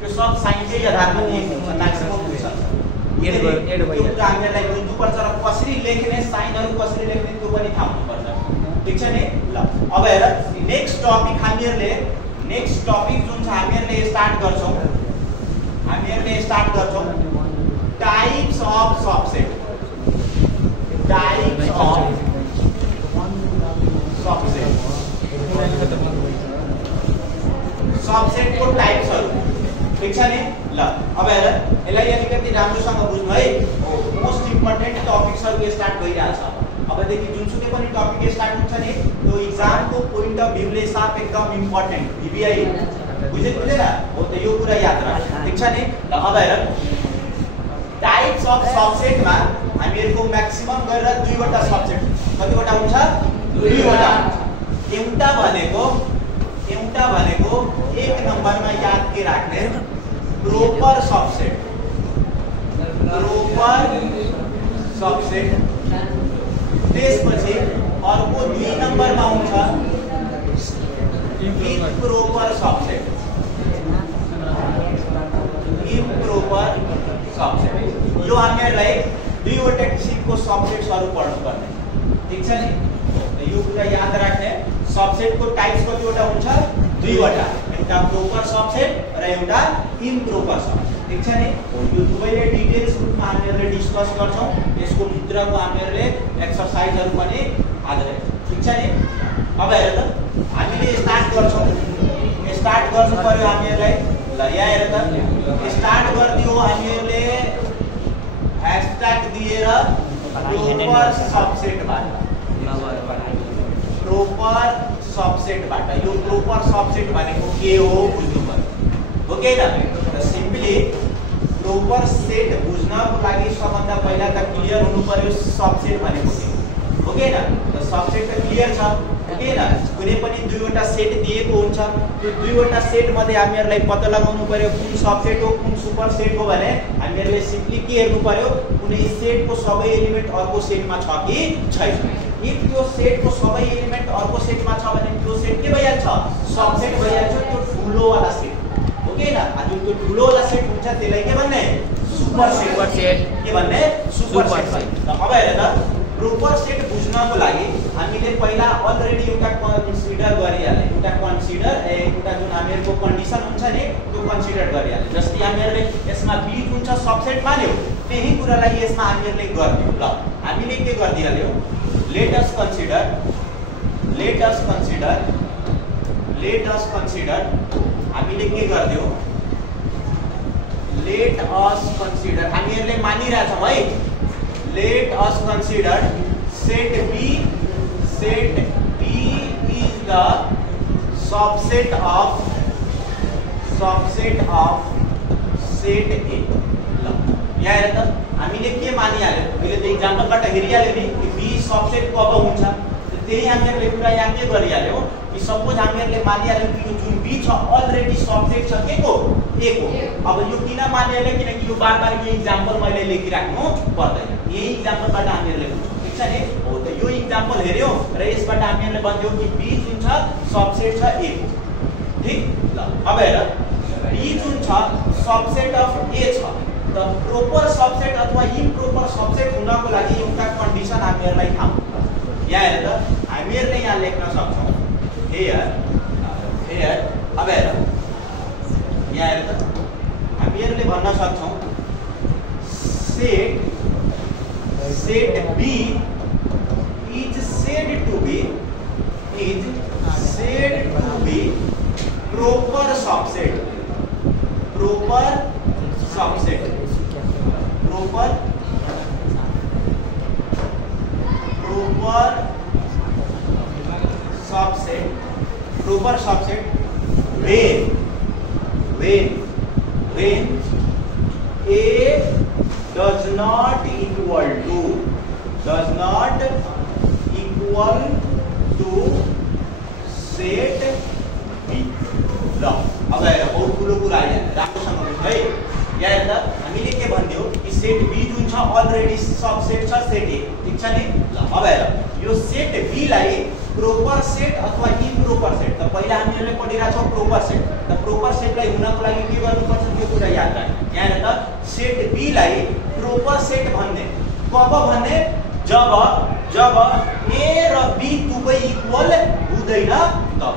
त्यो सब साइनकै आधारमा दिएको हुन्छ, म्याक्सिमम पुग्छ। एड भयो त्यो कुरा हामीलाई बुझ्नुपर्छ र कसरी लेख्ने, साइनहरु कसरी लेख्ने त्यो पनि थाहा हुनुपर्छ। ठीक छ नि? ल अब हेर नेक्स्ट टपिक हामीहरुले जुन छ हामीहरुले स्टार्ट गर्छौं। Types of subset. Types of subset. सबसेटको टाइप्सहरु। ठीक छ नि? ल अब हेर यसलाई अलिकति राम्रोसँग बुझ्नु है। मोस्ट इम्पोर्टेन्ट टपिक्सहरु स्टार्ट भइराछ। अबदेखि जुनसुकै पनि टपिक स्टार्ट हुन्छ नि त्यो एक्जामको पोइन्ट अफ भ्यूले साथ एकदम इम्पोर्टेन्ट भिबिआई बुझेन हो त यो कुरा याद राख। ठीक छ नि? ल अब हेर टाइप्स अफ सबसेटमा हामीहरुको म्याक्सिमम गरेर दुईवटा सबसेट कतिवटा हुन्छ? दुईवटा। एउटा भनेको एक नम्बरमा याद के राख्ने प्रोपर सबसेट। त्यसपछि अर्को 2 नम्बरमा आउँछ इम्प्रोपर सबसेट। यो हामीहरुलाई दुईवटा किसिमको सबसेट्सहरु पढ्नु पर्ने। ठीक छ नि? यो कुरा याद राख्ने सबसेटको टाइप्स कतिवटा हुन्छ? दुईवटा। एउटा प्रोपर सबसेट र एउटा इम्प्रोपर सबसेट। ठीक छ नि? यो दुवैले डिटेल्स रूपमा हामीहरुले डिस्कस गर्छौं। यसको भित्रको हामीहरुले एक्सरसाइजहरु पनि आज गर्छौं। ठीक छ नि? अब हेर त हामीले स्टार्ट गर्छौं। स्टार्ट गर्नु पर्यो हामीहरुलाई। ल यहाँ हेर त स्टार्ट गर्दियो हामीहरुले हैशटैग दिएर प्रोपर सबसेटबाट। प्रोपर सबसेटबाट। यो प्रोपर सबसेट भनेको के हो बुझ्नु पर्यो। हो के हैन? सिम्पली प्रोपर सेट बुझ्नको लागि सबभन्दा पहिला त क्लियर हुनु पर्यो सबसेट भनेको के हो। हो के हैन? त सबसेट त क्लियर छ। हो के हैन? कुनै पनि दुईवटा सेट दिएको हुन्छ। त्यो दुईवटा सेट मध्ये हामीहरुलाई पत्ता लगाउनु पर्यो कुन सबसेट हो कुन सुपर सेट हो भने हामीहरुले सिम्पली के हेर्नु पर्यो कुनै सेटको सबै एलिमेन्ट अर्को सेटमा छ कि छैन। इफ त्यो सेटको सबै एलिमेन्ट अर्को सेटमा छ भने त्यो सेट के भइहाल्छ? सबसेट भइहाल्छ। त्यो ठुलो वाला सेट हो के हैन? जुन त्यो ठुलो वाला सेट हुन्छ त्यसलाई के भन्ने? Super set. के भन्ने? Super set. अब हेर त प्रोपर सेट बुझ्नको लागि हामीले पहिला अलरेडी एउटा कन्सिडर गरिहाले। एउटा जुन हामीहरुको कन्डिसन हुन्छ नि त्यो कन्सिडर गरिहाले। जस्तै हामीहरुले यसमा बी जुन छ सबसेट मान्यो त्यही कुरालाई यसमा हामीहरुले गर्दियौ। ल हामीले के गर्दिहाल्यो? let us consider हामीले के गर्दियौ? let us consider हामीहरुले मानिरहेछौं है। let us consider set B is the subset of set A। ल यहाँ हेर त हामीले के मानिहाल्यो? मैले त एक्जाम्पलबाट हेरिहाल्यो नि कि B सबसेट कब हुन्छ। त्यही हामीहरुले कुरा यहाँ के गरिहाल्यो कि सपोज हामीहरुले मानिहाल्यो कि यो जुन B छ अलरेडी सबसेट छ के को? A को। अब यो किन मानिहाल्यो? किनकि यो बार यो एक्जाम्पल मैले लेखिराख्नु पर्दैन। यही एक्जाम्पलबाट हामीहरुले बुझ्छौं। ठीक छ नि? हो त यो एक्जाम्पल हेर्यो र यसबाट हामीहरुले भन्दियौ कि B जुन छ सबसेट छ A को। ठीक? ल अब हेर B जुन छ सबसेट अफ A छ। त प्रोपर सबसेट अथवा इम्प्रोपर सबसेट हुनको लागि एउटा कन्डिसन हामीहरुलाई थाहा हुन्छ। यहाँ हेर त हामीहरुले यहाँ लेख्न सक्छौं here अब हेर यहाँ हेर त हामीहरुले भन्न सक्छौं set B is said to be proper subset। proper subset when A does not equal to set B। ल अब हेर बहुत ठुलो कुरा आइहाल्यो। राम्रोसँग बुझ्नु है। यहाँ हेर्दा हामीले के भन्दियौ कि सेट B जुन छ अलरेडी सबसेट छ सेट A। ठीक छ नि? ल अब हेर यो सेट B लाई प्रोपर सेट अथवा इम्प्रोपर सेट त पहिला हामीहरुले पढिरा छौं प्रोपर सेट। त प्रोपर सेटलाई हुनको लागि के गर्नुपर्छ? सेट बी लाई प्रोपर सेट भन्ने कब भन्ने जब जब ए र बी दुवै इक्वल हुँदैन तब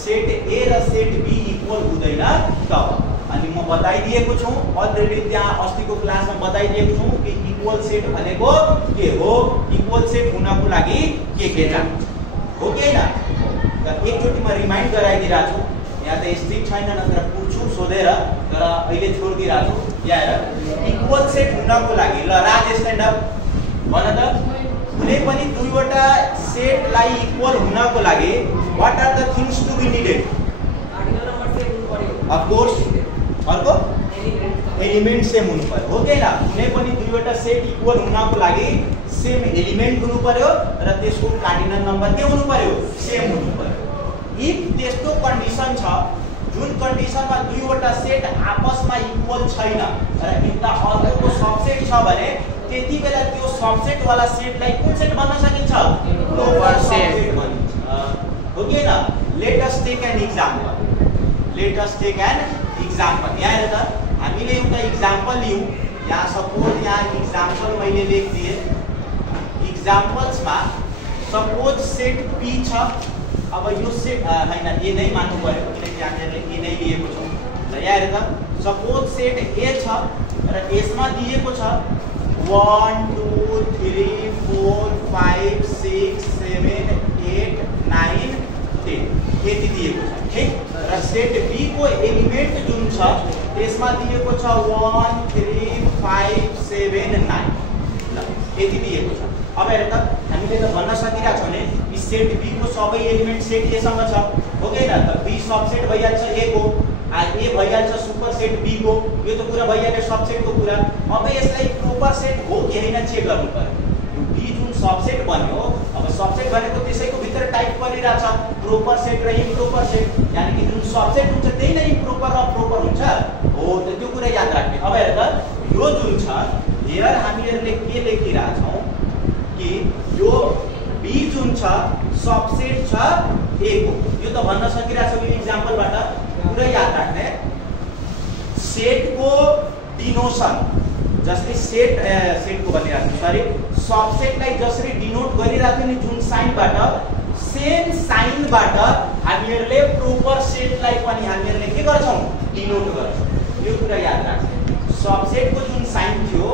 सेट ए र सेट बी इक्वल हुँदैन तब अनि म बताइदिएको छु अलरेडी त्यहाँ अस्तिको क्लासमा बताइदिएको छु कि इक्वल सेट भनेको के हो इक्वल सेट हुनको लागि के चाहिन्छ हो कि हैन त एकचोटी म रिमाइन्ड गराइदिरहेको छु यहाँ त स्ट्रिक छैन नत्र पुछु सोधेर तर अहिले छोड्दिरहेको छु यहाँ हेर इक्वल सेट हुनको लागि ल राज स्ट्यान्ड अप भन त कुनै पनि दुईवटा सेटलाई इक्वल हुनको लागि what are the things to be needed of course अर्को एलिमेन्ट सेम हुनु पर्यो हो कि हैन कुनै पनि दुईवटा सेट इक्वल हुनको लागि सेम एलिमेन्ट हुनु पर्यो र त्यसको कार्डिनल नम्बर के हुनु पर्यो सेम हुनु पर्यो इफ त्यस्तो कन्डिसन छ जुन कन्डिसनमा दुईवटा सेट आपसमा इक्वल छैन र एउटा अर्कोको सबसेट छ भने त्यतिबेला त्यो सबसेट वाला सेटलाई कुन सेट भन्न सकिन्छ प्रोपर सेट भनिन्छ हो कि हैन let us take an example यहाँ हेर त हामीले एउटा एक्जाम्पल लियौ यहाँ सपोज यहाँ एक्जाम्पल मैले लेखिदिए एक्जाम्पल्समा सपोज सेट पी छ अब यो सेट हैन ए नै मान्नु पर्यो किनकि हामीले ए नै लिएको छौं र यहाँ हेर त सपोज सेट ए छ र यसमा दिएको छ 1 2 3 4 5 6 7 8 9 10 यति दिएको छ ठीक र सेट बी को एलिमेन्ट जुन छ त्यसमा दिएको छ 1 3 5 7 9 ल यति दिएको छ अब हेर त हामीले त भन्न सकिरहेको छौं नि सेट बी को सबै एलिमेन्ट सेट ए सँग छ हो कि हैन त बी सबसेट भइहाल्छ ए को ए भइहाल्छ सुपर सेट बी को यो त कुरा भइहाल्यो सबसेट को कुरा अब यसलाई प्रोपर सेट हो कि हैन चेक गर्नु पर्यो बी जुन सबसेट बन्यो अब सबसेट भनेको त्यसैको भित्र टाइप गरिरहेछ प्रोपर सेट र इम्प्रोपर सेट यानी कि जुन सबसेट हुन्छ त्यही नै इम्प्रोपर र प्रोपर हुन्छ हो त त्यो कुरा याद राख्ने अब हेर त यो जुन छ हियर हामीहरुले के लेखिरहेछौं कि यो बी जुन छ सबसेट छ ए को यो त भन्न सकिरहेछौं यो एक्जाम्पलबाट पुरै याद राख्ने सेट को डिनोसन जसले सेट को भनिरहेको छु सरी सबसेटलाई जसरी डिनोट गरिरहेको नि जुन साइनबाट सेम साइनबाट हामीहरुले प्रोपर सेटलाई पनि हामीहरुले के गर्छौं डिनोट गर्छौं यो कुरा याद राख्नु सबसेट को जुन साइन थियो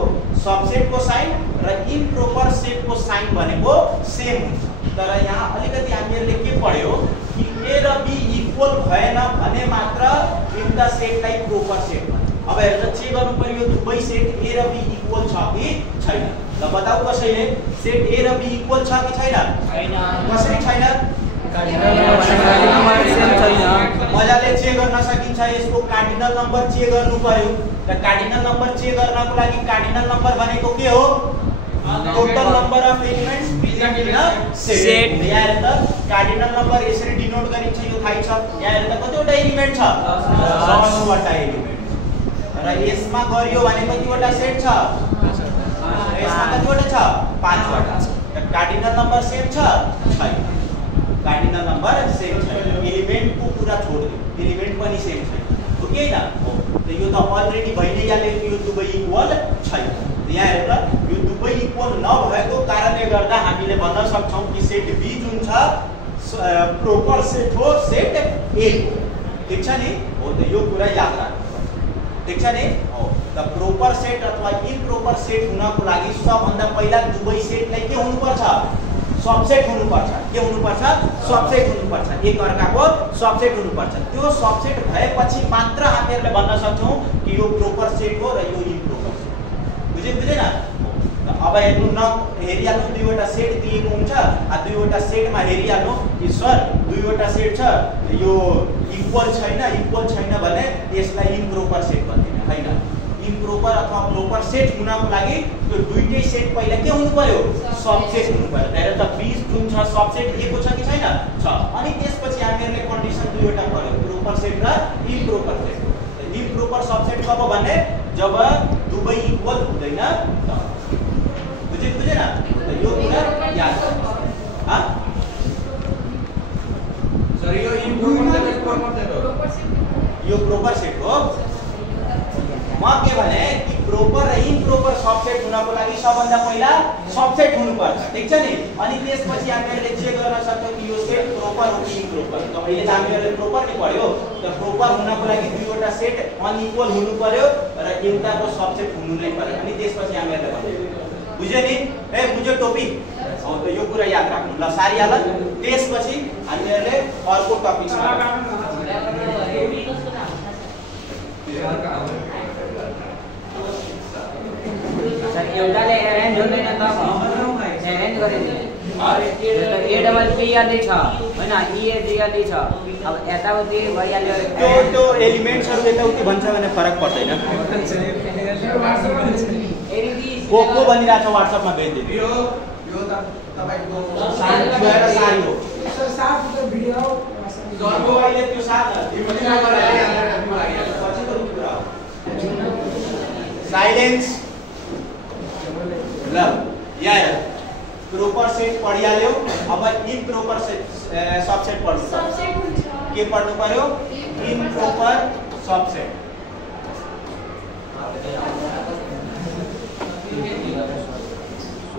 सबसेट को साइन र इम्प्रोपर सेट को साइन भनेको सेम हुन्छ तर यहाँ अलिकति हामीहरुले के पढ्यो कि ए र बी इक्वल भएन भने मात्र एउटा सेटलाई प्रोपर सेट भन्छ अब हेर्नु चेक गर्नु पर्यो दुवै सेट ए र बी इक्वल छ कि छैन ल बताऊ कसैले सेट ए र बी इक्वल छ कि छैन कसरी छैन मजाले चेक गर्न सकिन्छ यसको कार्डिनल नम्बर चेक गर्नु पर्यो र कार्डिनल नम्बर चेक गर्नको लागि कार्डिनल नम्बर भनेको के हो total number of elements present in a set यहाँ हेर त कार्डिनल नम्बर यसरी डिनोट गरिन्छ यो थाहै छ यहाँ हेर त कतिवटा एलिमेन्ट छ 10 वटा एलिमेन्ट र यसमा गरियो भने कतिवटा सेट छ यसमा कतिवटा छ 5 वटा त कार्डिनल नम्बर सेम छ छैन कार्डिनल नम्बर सेम छैन एलिमेन्ट को कुरा छोड दियो एलिमेन्ट पनि सेम छैन हो कि हैन हो त यो त अलरेडी भइ नै हाल्यो यो दुवै इक्वल छैन यहाँ हेर त यो दुवै इक्वल नभएको कारणले गर्दा हामीले भन्न सक्छौं कि सेट बी जुन छ प्रोपर सेट हो सेट ए को ठीक छ नि हो त यो कुरा याद राख्नु ठीक छ नि हो त प्रोपर सेट अथवा इम्प्रोपर सेट हुनको लागि सबभन्दा पहिला दुवै सेटलाई के हुनुपर्छ सबसेट हुनुपर्छ के हुनुपर्छ सबसेट हुनुपर्छ एक अर्काको सबसेट हुनुपर्छ त्यो सबसेट भएपछि मात्र हामीहरुले भन्न सक्छौं कि यो प्रोपर सेट हो र यो इम्प्रोपर सेट बुझेन अब हेर्नु न हेरिहाल्नु दुईवटा सेट दिएको हुन्छ आ दुईवटा सेटमा हेरिहाल्नु कि सर दुईवटा सेट छ यो इक्वल छैन भने यसलाई इम्प्रोपर सेट भनिदिनु हैन इम्प्रोपर अथवा प्रोपर सेट हुनको लागि त्यो दुईटै सेट पहिला के हुनु पर्यो सबसेट हुनु पर्यो हेर त बी जुन छ सबसेट ए को छ कि छैन छ अनि त्यसपछि हामीहरुले कन्डिसन दुईवटा पर्यो प्रोपर सेट र इम्प्रोपर सेट इम्प्रोपर सबसेट कब भन्ने जब दुवै इक्वल हुँदैन त बुझेन त यो कुरा याद गर्नुस् ह सर यो इम्प्रोपर सेट यो प्रोपर सेट हो म के भने कि प्रोपर र इम्प्रोपर सबसेट हुनको लागि सबभन्दा पहिला सबसेट हुनुपर्छ, ठीक छ नि। अनि त्यसपछि हामीहरूले चेक गर्न सक्छौँ कि यो सेट प्रोपर हो कि इम्प्रोपर। त अहिले त हामीहरूले प्रोपर नै पढ्यो, त प्रोपर हुनको लागि दुईवटा सेट अनइक्वल हुनु पर्यो र एउटाको सबसेट हुनु नै पर्यो। अनि त्यसपछि हामीहरूले भन्यो, बुझ्यो नि? ए बुझ्यो टोपी? हो त यो कुरा याद राख्नु ल, सारिहाल। त्यसपछि हामीहरूले अर्को टपिकमा एउटाले एरेन्ज हुँदैन त एरेन्ज गरिदिनु। ए डबल क्लियरली छ हैन, ए क्लियरली छ। अब यताउति भइहाल्यो। त्यो एलिमेन्ट्सहरु यताउति भन्छ भने फरक पर्दैन। को भनिरहेछ व्हाट्सएपमा भेजिदिनु। यो त तपाईको सारी हो सर साफ त भिडियो जर्को अहिले त्यो साथ साइलेन्स ल यहाँ प्रोपर सेट पढिहाल्यो। अब इम्प्रोपर सबसेट पढ्नु पर्यो। के पढ्नु पर्यो? Improper subset.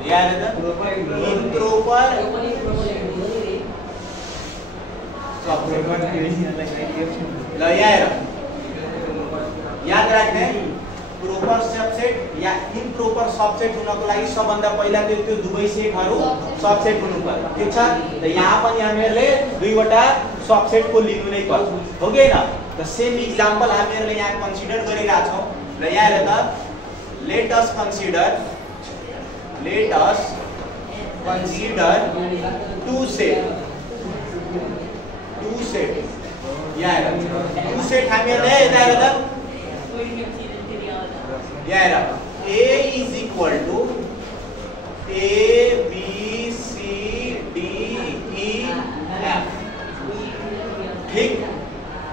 याद है इम्प्रोपर ल याद राख्ने प्रोपर सबसेट या इम्प्रोपर सबसेट हुनको लागि सबभन्दा पहिला त्यो दुवै सेटहरु सबसेट हुनु पर्छ, ठीक छ। त यहाँ पनि हामीहरुले दुईवटा सबसेटको लिनु नै पर्छ, हो कि हैन? त सेम एक्जाम्पल हामीहरुले यहाँ कन्सिडर गरिरा छौं। ल यहाँ हेर त let us consider two set यहाँ हेर two set हामीहरुले यता हेर त यहाँ हेर A is equal to A, B, C, D, E, F, ठीक।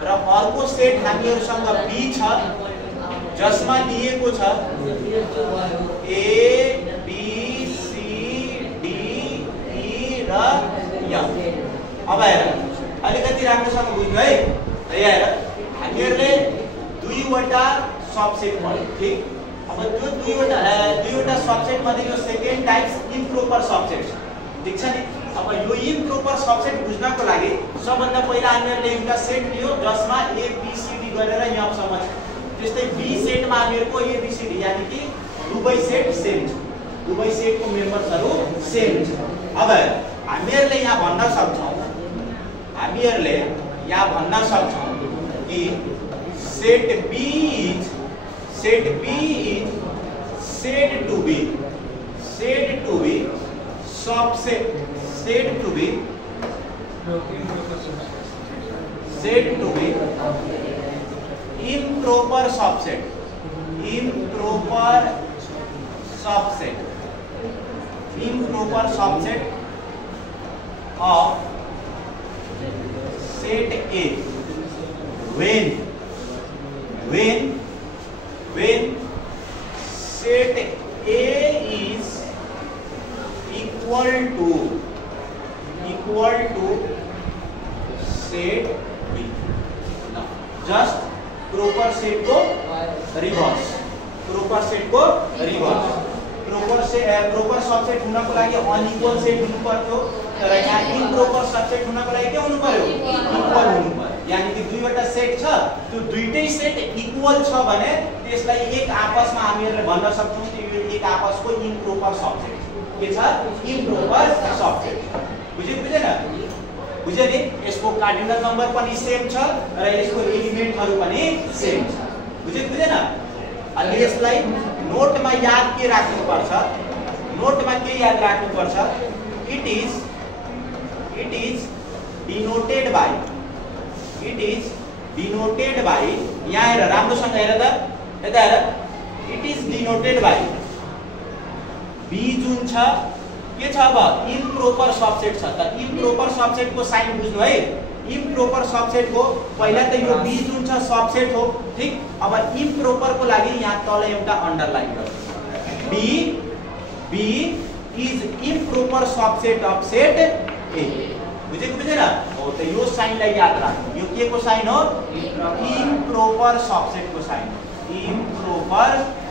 र अर्को सेट हामीहरुसँग B छ जसमा दिएको छ A, B, C, D, E र F। अब हेर अलिकति राम्रोसँग बुझ्नु है। यहाँ हेर हामीहरुले दुईवटा सबसेट पढ्यौं, ठीक। अब त्यो दुईवटा सबसेट मध्ये यो सेकेन्ड टाइप इम्प्रोपर सबसेट छ, ठीक छ नि। अब यो इम्प्रोपर सबसेट बुझ्नको लागि सबभन्दा पहिला हामीहरुले एउटा सेट लियो जसमा A, B, C, D गरेर F सम्म छ। त्यस्तै B सेटमा हामीहरुको A, B, C, D यानी कि दुवै सेट सेम छ, दुवै सेटको मेम्बर्सहरु सेम छ। अब हामीहरुले यहाँ भन्न सक्छौं कि set B is said to be subset improper subset of set A when set A is equal to set B। Just proper set को रिवर्स प्रोपर सबसेट हुनको लागि अनइक्वल सेट हुनु पर्यो, तर यहाँ इम्प्रोपर सबसेट हुनको लागि के हुनु पर्यो? इक्वल हुनु पर्यो। यानी कि दुईवटा सेट छ, त्यो दुईटै सेट इक्वल छ भने त्यसलाई एक आपसमा हामीहरुले भन्न सक्छौं कि यो एक आपसको इम्प्रोपर सबसेट के छ? Improper subset. बुझेन? बुझ्यो नि? यसको कार्डिनल नम्बर पनि सेम छ र यसको एलिमेन्टहरु पनि सेम छ। बुझेन? अनि यसलाई नोटमा याद के राख्नुपर्छ? नोटमा के याद राख्नुपर्छ? इट इज डिनोटेड बाइ यहाँ हेर राम्रोसँग हेर त यता हेर it is denoted by B जुन छ के छ? अब इम्प्रोपर सबसेट छ। त इम्प्रोपर सबसेट को साइन बुझ्नु है। इम्प्रोपर सबसेट को पहिला त यो B जुन छ सबसेट हो, ठीक। अब इम्प्रोपर को लागि यहाँ तल एउटा अन्डरलाइन गर्नु। B is improper subset of set A। बुझेन? हो त यो साइनलाई याद राख्नु। यो के को साइन हो? इम्प्रोपर सबसेट को साइन हो। इम्प्रोपर पर